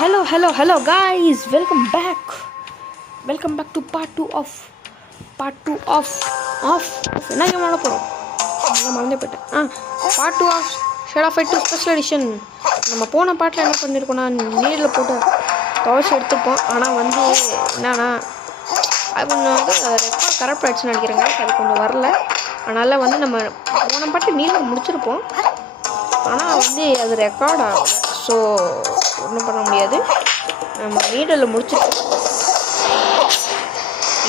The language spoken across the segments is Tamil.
Hello guys, welcome back to part 2 of என்ன கேம் ஆட போகிறோம் நான் மறந்தே போயிட்டேன். part 2 of Shadow Fight 2 special edition. நம்ம போன பாட்டில் என்ன பண்ணியிருக்கோம்னா நீரில் போட்டு துவைச்சி எடுத்துப்போம். ஆனால் வந்து என்னன்னா அது கொஞ்சம் வந்து ரெக்கார்ட் கரெக்ட் ஆகிடுச்சுன்னு நினைக்கிறேங்க. அது கொஞ்சம் வரல. அதனால் வந்து நம்ம போன பாட்டு நீரில் முடிச்சிருப்போம். ஆனால் வந்து அது ரெக்கார்ட் ஆகலை. ஸோ ஒன்றும் பண்ண முடியாது. நம்ம நீரில் முடிச்சிருக்கோம்.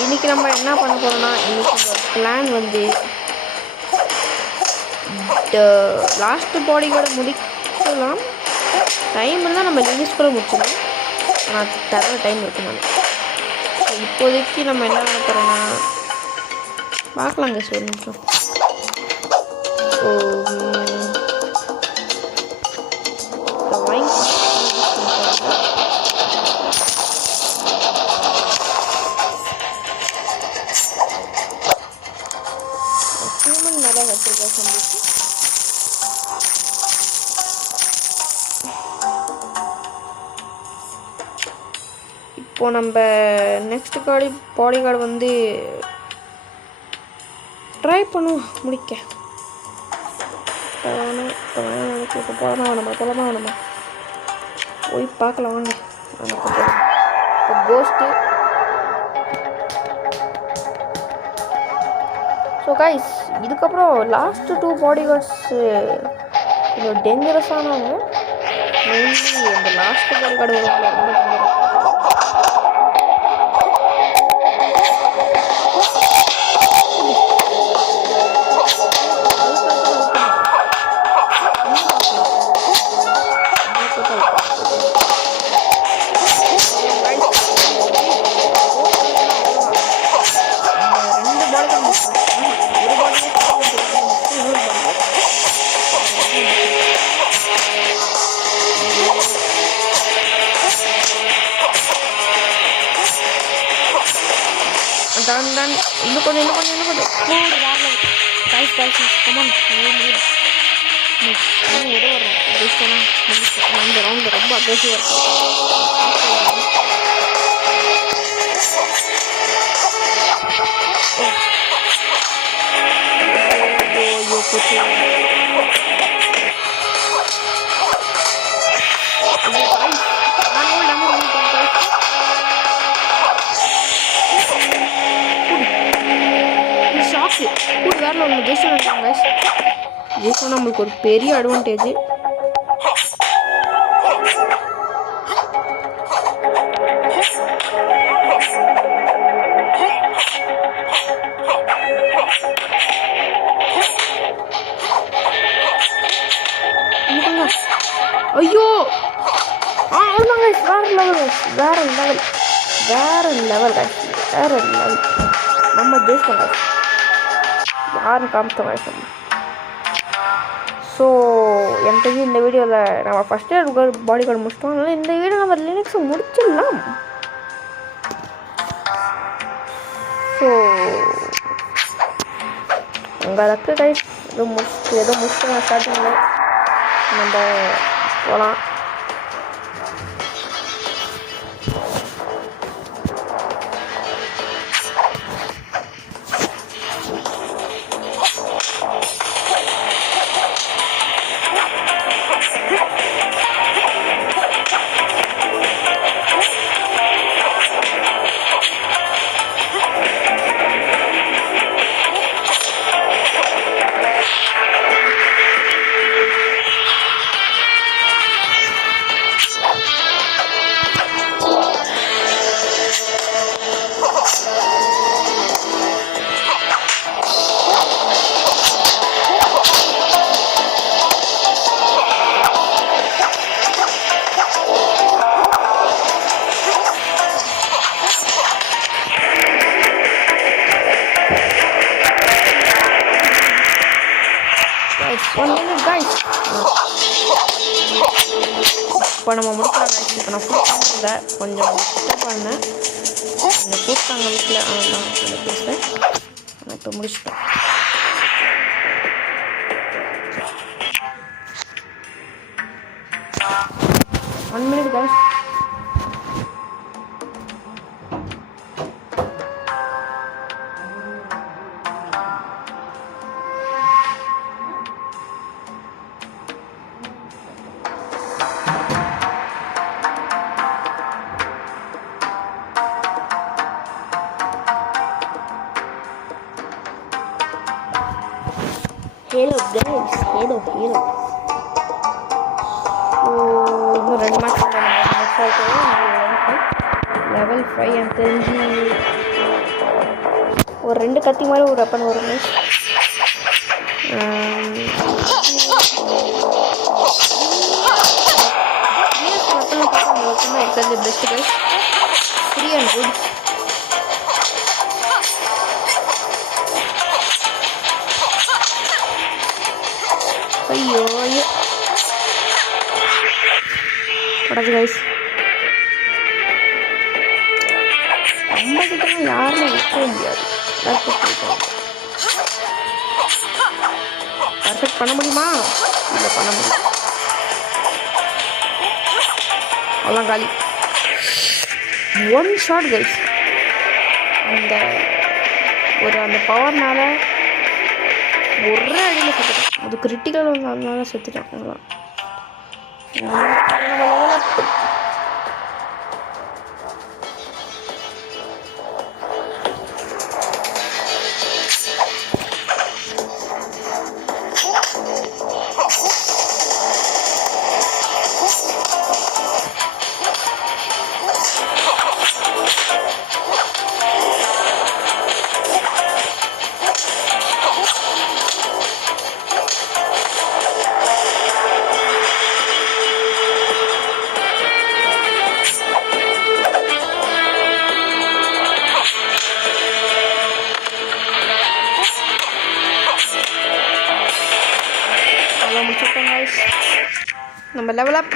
இன்றைக்கி நம்ம என்ன பண்ண போகிறோம்னா இன்றைக்கி ஒரு பிளான் வந்து லாஸ்ட்டு பாடி கூட முடிக்கலாம். டைம் இருந்தால் நம்ம லிமிட்ஸ் கூட முடிச்சிடலாம். ஆனால் தர டைம் இருக்கு நான். இப்போதைக்கு நம்ம என்ன பண்ண போகிறோம்னா பார்க்கலாங்க சார் ஒரு நிமிஷம். இப்போ நம்ம நெக்ஸ்ட் பாடி கார்டு வந்து ட்ரை பண்ணுவோம் முடிக்க. நம்ம போய் பார்க்கலாம் வாங்க. இப்போ கோஸ்ட்டு. ஸோ கைஸ் இதுக்கப்புறம் லாஸ்ட்டு 2 பாடி கார்ட்ஸ் கொஞ்சம் டேஞ்சரஸானவங்க. மெயின்லி இந்த லாஸ்ட்டு பாடி கார்டு ரொம்ப டேஞ்சரஸ். Dan இன்னும் கொஞ்சம் இந்த ரவுண்ட் ரொம்ப அக்ரெசிவாக இருக்கும். வேறு ஒன்று ஜெயிச்சோம் நம்மளுக்கு ஒரு பெரிய அட்வான்டேஜ். ஐயோ அவ்வளோதாங்க. வேற லெவல் நம்ம ஜெயிச்சோங்க. யாரும் காமிச்சோங்க. ஸோ எனக்கு தெரிஞ்சு இந்த வீடியோவில் நம்ம ஃபஸ்ட்டே பாடி கார்டு முடிச்சிட்டோம். அதனால் இந்த வீடியோ நம்ம லினக்ஸை முடிச்சிடலாம். ஸோ உங்கள் லக்கு கைஸ் ஏதோ முடிச்சுட்டு ஸ்டார்டிங்கில் நம்ம போகலாம். இப்போ நம்ம முடிக்கலாம். இப்போ நான் ஃபுல்லாக கொஞ்சம் டிஸ்டர்ப் பண்ணேன். கொஞ்சம் கூப்பிட்டாங்க வீட்டில். அதெல்லாம் கொஞ்சம் பேசுகிறேன். நான் இப்போ முடிச்சிட்டேன். 1 minute guys. Hello guys, hello. இன்னும் 2 match லெவல் 5 எனக்கு தெரிஞ்சு ஒரு 2 கத்தி மாதிரி ஒரு வெப்பன் வரும் guys. Exactly best guys. Free and good. ஐயோ படாது கைஸ். நம்ம கிட்ட யாருமே இருக்கவே முடியாது. பர்ஃபெக்ட் பண்ண முடியுமா? இல்லை பண்ண முடியும். அவ்வளோ காலி. 1 ஷாட் கைஸ். அந்த பவர்னால ஒரே அடியில் செத்துட்டான். அது கிரிட்டிக்கல் அதனால செத்துட்டான். அவ்வளோ முடிச்சிருக்கோம் கைஸ். நம்ம லெவல் அப்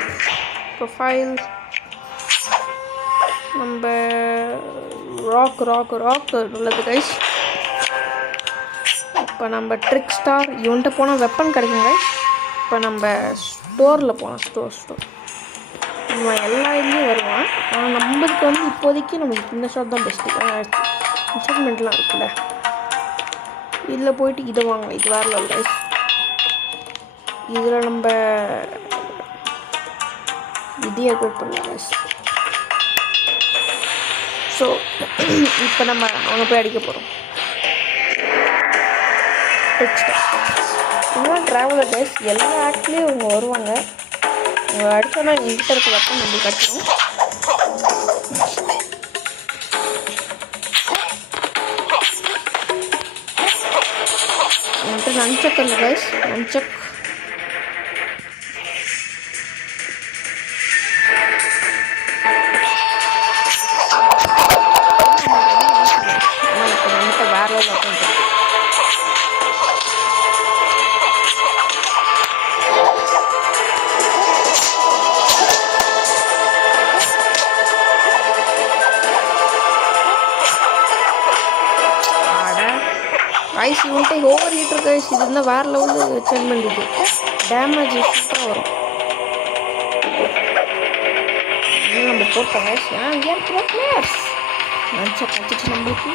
ப்ரொஃபைல் நம்ம ராக் உள்ளது கைஸ். இப்போ நம்ம ட்ரிக் ஸ்டார் இவன்ட்டு போனால் வெப்பன் கிடைக்கும் கைஸ். இப்போ நம்ம ஸ்டோரில் போனோம். ஸ்டோர் இவன் எல்லா இதுலேயும் வருவான். ஆனால் நம்மளுக்கு இப்போதைக்கு நமக்கு இந்த ஷாட் தான் பெஸ்ட்டு. அச்சீவ்மெண்ட்லாம் இருக்குல்ல, இதில் போயிட்டு இதை வாங்க. இது வேறு லெவல் கைஸ். இதில் நம்ம இதையே எக்வெட் பண்ணலாம் கைஸ். ஸோ இப்போ நம்ம அவங்க போய் அடிக்க போகிறோம். இன்னும் ட்ராவலர் கைஸ் எல்லா ஆக்ட்லேயும் அவங்க வருவாங்க. அவங்க அடித்தோன்னா எங்கிட்ட இருக்க வெப்பன் நம்மளுக்கு அடிச்சிடும். என்கிட்ட நன்சக் இல்லை கைஸ். நன்சக் கைஸ் இவன்ட்டு ஓவர் ஹீட்டர் கைஸ். இது இருந்தால் வேறு லெவலில் அச்சீவ்மெண்ட். இது டேமேஜ் சூப்பராக வரும். நம்ம போட்டோம் கைஸ். ஏன் ப்ரோ பிளேயர்ஸ் நினச்சா கட்டிச்சு நம்மளுக்கு.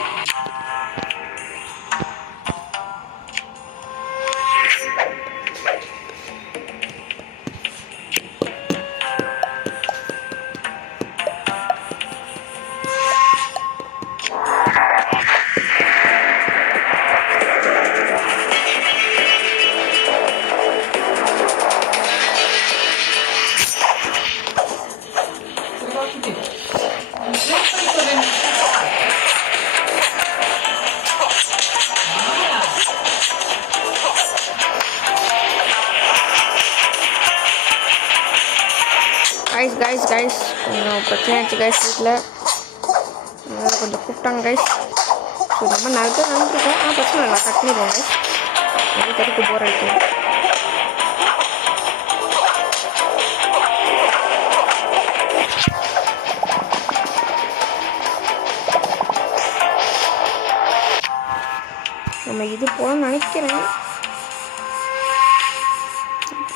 கைஸ் கொஞ்சம் பிரச்சனை ஆச்சு கைஸ். வீட்டில் கொஞ்சம் கூப்பிட்டாங்க கைஸ். ஸோ நம்ம நிறைய பேர் வந்துருக்கோம். பிரச்சனை இல்லை, கட் பண்ணிடுவோம் கைஸ். நிறைய கருக்கு போர் அடிக்கும். நம்ம இது போகணும்னு நினைக்கிறேன்.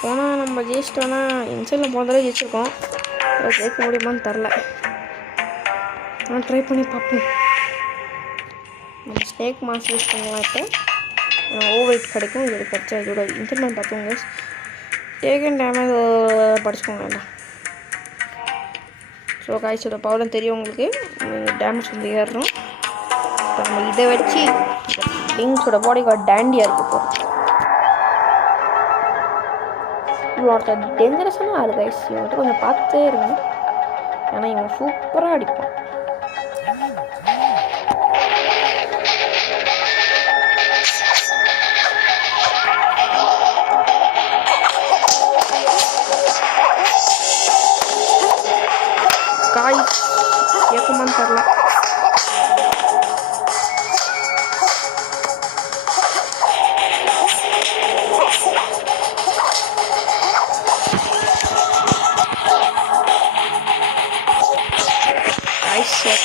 போனால் நம்ம ஜெயிச்சிட்டோன்னா இன்சைடில் போன தடவை ஜெயிச்சிருக்கோம். ஜெயிக்க முடியுமான்னு தெரில. நான் ட்ரை பண்ணி பார்ப்போம். நம்ம ஸ்னேக் மாஸ் யூஸ் பண்ணலாம். இப்போ ஓவர்வைட் கிடைக்கும். இது கிடச்சா இதோட இன்டர்னல் பார்த்துக்கோங்க. டேக்கன் டேமேஜ் படிச்சுக்கோங்க வேண்டாம். ஸோ காய்ச்சோட பவரும் தெரியும் உங்களுக்கு. டேமேஜ் வந்து ஏறுறோம். இப்போ நம்ம இதை வச்சு லிங்க்ஸோட பாடி டேண்டியாக இருக்க போகிறோம். இவனோட டேஞ்சரஸான ஆளு கைஸ். இவன்கிட்ட கொஞ்சம் பார்த்தே இருங்க. ஏன்னா இவன் சூப்பராக அடிப்பான். காய் கேட்குமான்னு தெரில.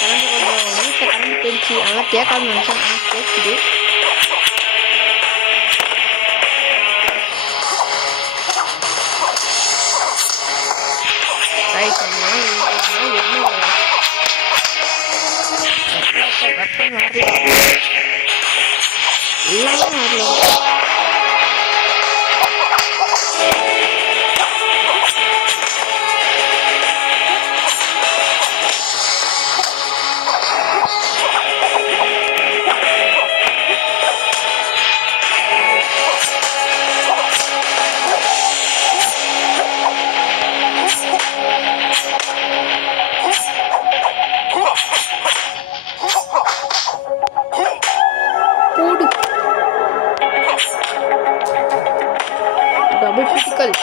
கரண்ட் கொஞ்சம் வீட்டில் கரண்ட் போயிடுச்சு. அதெல்லாம் கேட்காதுன்னு நினச்சேன். ஆனால் கேட்குது. எல்லாமே டபுள் கிரிட்டிக்கல்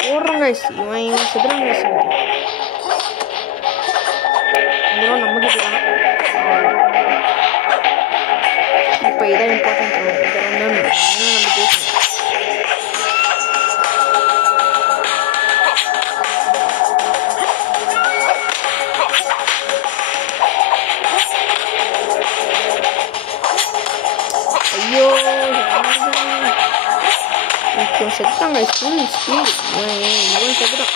போடுறோம் கைஸ். இவன் சுதரம் கைஸ். இதெல்லாம் நம்மகிட்ட தான். இப்போ இதான் இம்பார்ட்டன்ட். நம்ம பேசணும். ஐயோ இப்போ செத்துட்டாங்க. ஸ்பீடு இவன் செத்துட்டான்.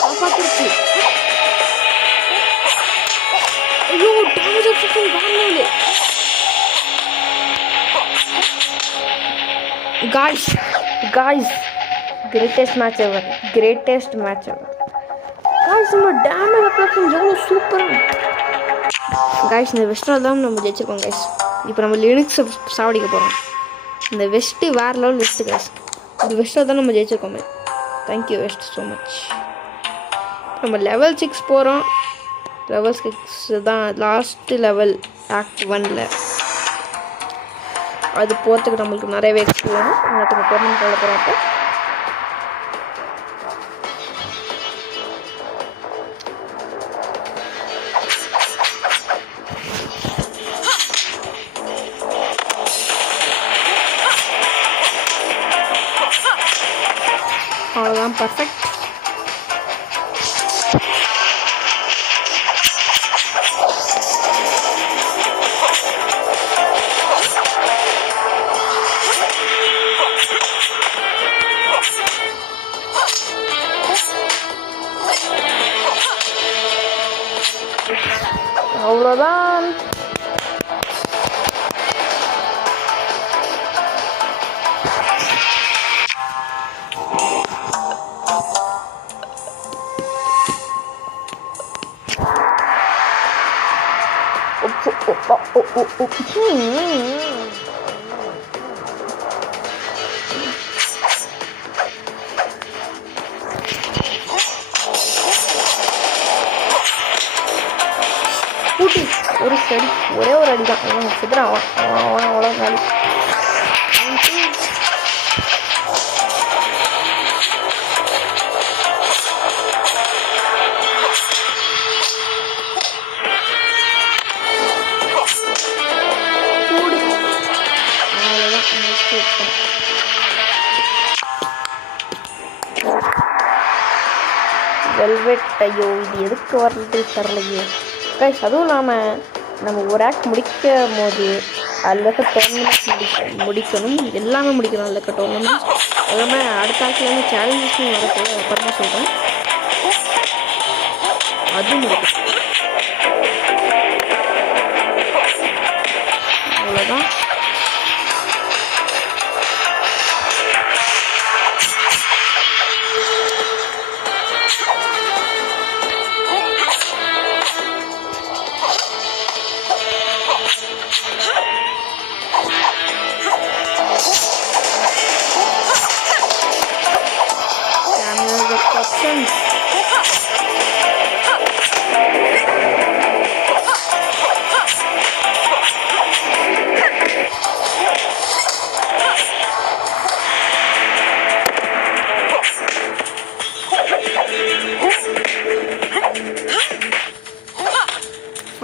காப்பாத்திருச்சு. ஐயோ டேமேஜ் ஆப்ஷன் வாங்கல. காய்ஸ் கிரேட்டஸ்ட் மேட்ச் எவர். காய்ஸ் நம்ம டேமேஜ் ஆப்ஷன் எவ்வளோ சூப்பராக. காய்ஸ் இந்த வெஸ்டர் தான் நம்ம ஜெயிச்சிருக்கோம் கைஸ். இப்போ நம்ம லினக்ஸை சாவடிக்க போகிறோம். இந்த வெஸ்ட்டு வேறு லெவல் வெஸ்ட்டு கைஸ். இந்த வெஸ்ட்டை தான் நம்ம ஜெயிச்சிருக்கோமே. Thank you west so much. நம்ம லெவல் 6 போகிறோம். லெவல் 6 தான் லாஸ்ட்டு லெவல் ஆக்ட் 1ல். அது போகிறதுக்கு நம்மளுக்கு நிறையவே எக்ஸ்பி வேணும். உங்களுக்கு நம்ம பெர்மனன்ட் போட போகிறப்ப அவ்வளோதான். பர்ஃபெக்ட். அவ்வளோதான். ஒரு ஸ்டடி ஒரே ஒரு அடி தான். சிதறான் அவ்வளோ நாள். வெல்வெட். ஐயோ இது எதுக்கு வர்றது தரலையே கைஸ். அதுவும் இல்லாமல் நம்ம ஒரு ஆக்ட் முடிக்கும் போது அதில் இருக்க டோர்னமெண்ட்ஸ் முடிக்கணும். எல்லாமே முடிக்கணும் அதில் இருக்க டோர்னமெண்ட்ஸ் எல்லாமே. அடுத்த ஆக்ட்லேருந்து சேலஞ்சஸ்ன்னு வரப்போ அப்புறமா சொல்கிறேன். அது முடிக்கும். அவ்வளோதான்.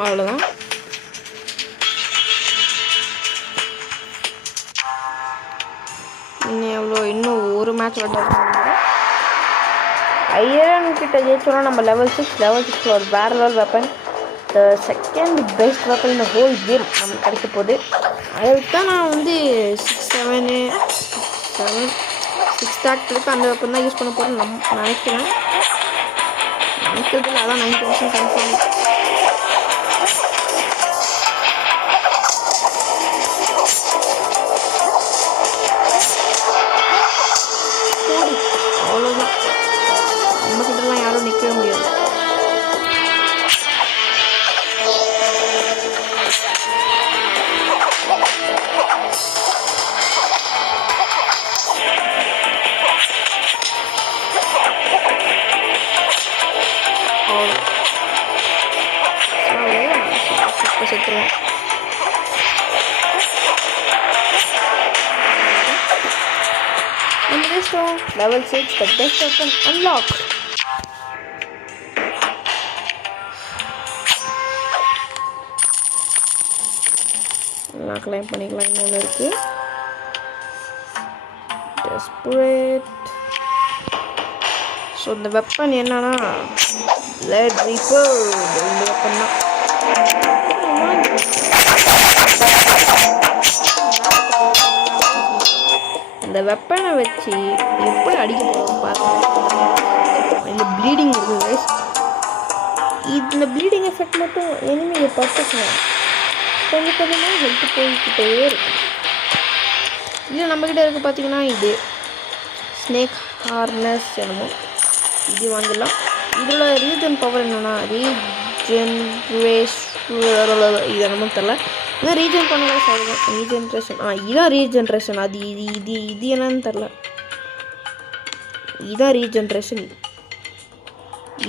அவ்வளோதான். இன்னும் ஒரு மேட்ச் விளையாடுறாங்க. ஐரன் கிட்ட ஜெயிச்சோன்னா நம்ம லெவல் 6 ஒரு வேற level weapon. The second best weapon இந்த ஹோல் கேம் நமக்கு கிடைக்க போகுது. அதை விட்டு நான் 6 ஆக்டருக்கு அந்த வெப்பன் தான் யூஸ் பண்ண போகிறேன் நினைக்கிறேன். நினைக்கிறதுல அதான் 90% கன்ஃபார்ம். அவ்வளோதான். நம்ம கிட்டலாம் யாரும் நிற்கவே முடியாது. செத்துருவோம். Level 6, the best weapon unlocked. எல்லாம் கிளைம் பண்ணிக்கலாம். இன்னொன்று இருக்கு டெஸ்பரேட். ஸோ இந்த வெப்பன் என்னன்னா பிளட் ரீப்பர். இந்த வெப்பன் தான் இந்த வெப்பனை வச்சு எப்படி அடிக்க போகிறோம் பார்த்து. இந்த ப்ளீடிங் இருக்குது கைஸ். இந்த ப்ளீடிங் எஃபெக்ட் மட்டும் எனிமியை பட்டுச்சுன்னா கொஞ்சம் கொஞ்சமாக ஹெல்த்து போய்கிட்டே இருக்கும். இது நம்மக்கிட்ட இருக்குது பார்த்தீங்கன்னா இது ஸ்னேக் ஹார்னஸ் என்னமோ இது வாங்கிடலாம். இதோட ரீஜன் பவர் என்னென்னா இது என்னமோ தெரில. இதான் ரீஜன் பண்ணலாம் சொல்லுவேன். ரீஜென்ரேஷன் இதான் ரீஜென்ரேஷன். அது இது என்னன்னு தெரில. இதான் ரீஜென்ரேஷன்.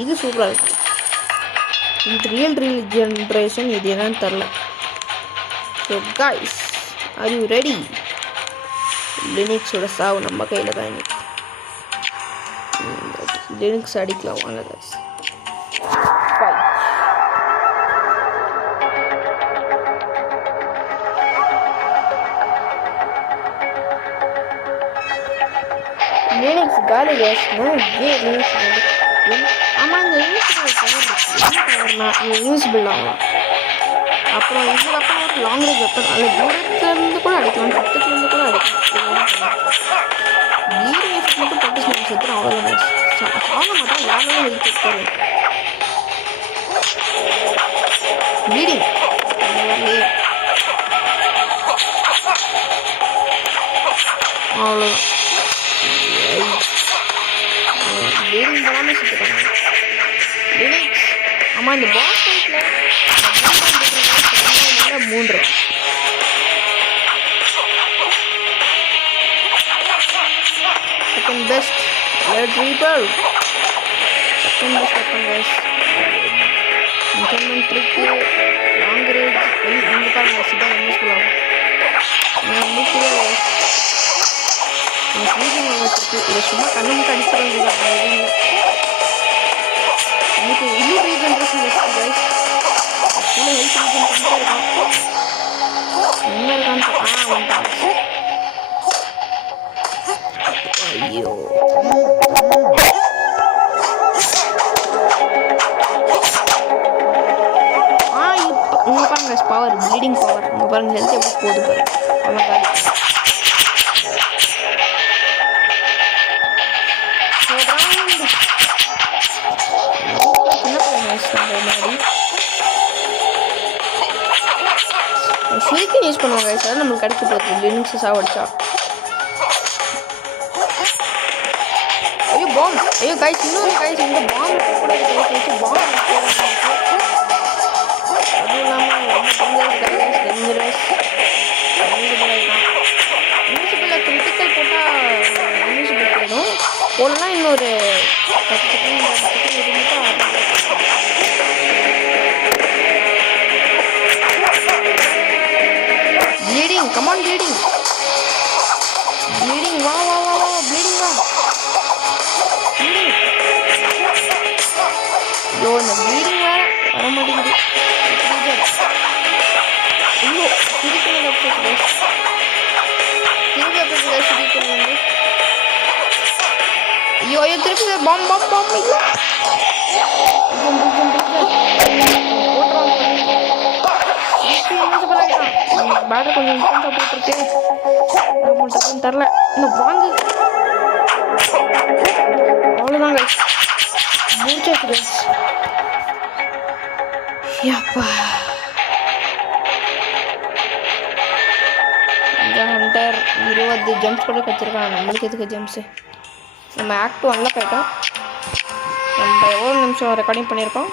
இது சூப்பராக இருக்கு. இது ரியல் ரீஜென்ரேஷன். இது என்னன்னு தெரில. So guys, are you ready? லினிக்ஸோட சாவு நம்ம கையில் தான் இன்னைக்கு. லினிக்ஸ் அடிக்கலாம் வாங்க கைஸ். லினிக்ஸ் காலி கேஸ். ஆமாம், இந்த யூஸ்பிள் ஆகலாம். அப்புறம் இதுக்கப்புறம் ஒரு லாங் ரேஞ்ச் வெப்பன். அதில் தூரத்துலேருந்து கூட அடிக்கலாம், பக்கத்துலேருந்து கூட அடிக்கலாம். ப்ளீடிங் எஃபெக்ட் மட்டும் பட்டு செத்துடும். அவ்வளோதான். ஆக மாட்டோம். யாரும் ஹெல்த் எடுத்தாரு ப்ளீடிங் அவ்வளோதான். ப்ளீடிங் போகாமல் செத்துட்டாங்க லினிக்ஸ். ஆமாம், இந்த பாஸ் ஃபைட்டில் 3 second best blood reaper. Second best weapon guys. இன்டர்மெண்ட் ட்ரிக்கு லாங் ரேஞ்ச் இங்கே பாருங்க. சிதான் யூஸ்ஃபுல் ஆகும். வச்சிருக்கு. இதை சும்மா கண்ணு மட்டும் அடிச்சுட்டு தான் இன்னைக்கு இன்னும் ரீஜென்ரேஷன் வச்சு கைஸ். ஹெல்த் ரீஜன் பண்ணிட்டே இருக்கான். என்ன இருக்கான்னு வந்துட்டான். ஐயோ பாருங்க பவர் ப்ளீடிங் பவர் இங்கே பாருங்க ஹெல்த் எப்படி போகுது பாருங்க அவ்வளோதான் முன்னாடி ஷூரிக்கன் யூஸ் பண்ணுவாங்க சார் நம்மளுக்கு கிடைக்க போகுது லினக்ஸ் சாவடிச்சா ஐயோ பாம் ஐயோ கைஸ் இன்னொரு கைஸ் இந்த பாம் கூட வச்சு பாம் அதுவும் இல்லாமல் ரொம்ப டேஞ்சரஸ் மியூசிபிளில் கிரிட்டிக்கல் போட்டால் மியூசிபிள் போயிடும் போடலாம் இன்னொரு 10 செகண்ட் இருந்துட்டு ப்ளீடிங் கமான் ப்ளீடிங் வா ப்ளீடிங் வா ப்ளீடிங் ஐயோ இந்த ப்ளீடிங் வேற வர மாட்டேங்குது ஐயோ சிரிக்கணும் ஐயோ திருப்பி பாம் பேட்டை கொஞ்சம் இன்ஸ்டன்ட்டாக போட்டிருக்கு என்ன பண்ணுறதுன்னு தெரில இன்னும் வாங்கு அவ்வளோதாங்க முடிச்சாச்சு யப்பா இந்த ஹண்டர் 20 ஜம்ப்ஸ் கூட வச்சுருக்காங்க நம்மளுக்கு எதுக்கு ஜம்ப்ஸு நம்ம ஆக்ட் 1ல் போயிட்டோம் நம்ம எவ்வளோ நிமிஷம் ரெக்கார்டிங் பண்ணியிருக்கோம்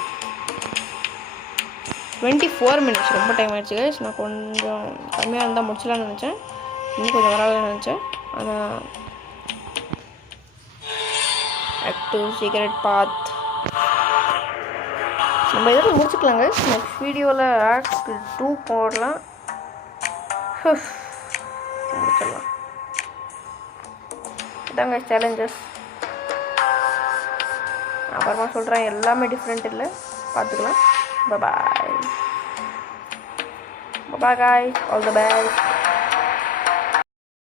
24 minutes ரொம்ப டைம் ஆகிடுச்சு கைஸ் நான் கொஞ்சம் கம்மியாக இருந்தால் முடிச்சலான்னு நினச்சேன் இன்னும் கொஞ்சம் வராதுன்னு நினச்சேன் ஆனால் ஆக்டிவ் சீக்ரெட் பாத் நம்ம இதோட முடிச்சுக்கலாங்க நெக்ஸ்ட் வீடியோவில் ஆக்ட் 2 போடலாம் முடிச்சிடலாம் இதாங்க சேலஞ்சஸ் அப்புறமா சொல்கிறேன் எல்லாமே டிஃப்ரெண்ட் இல்லை பார்த்துக்கலாம் bye bye guys all the best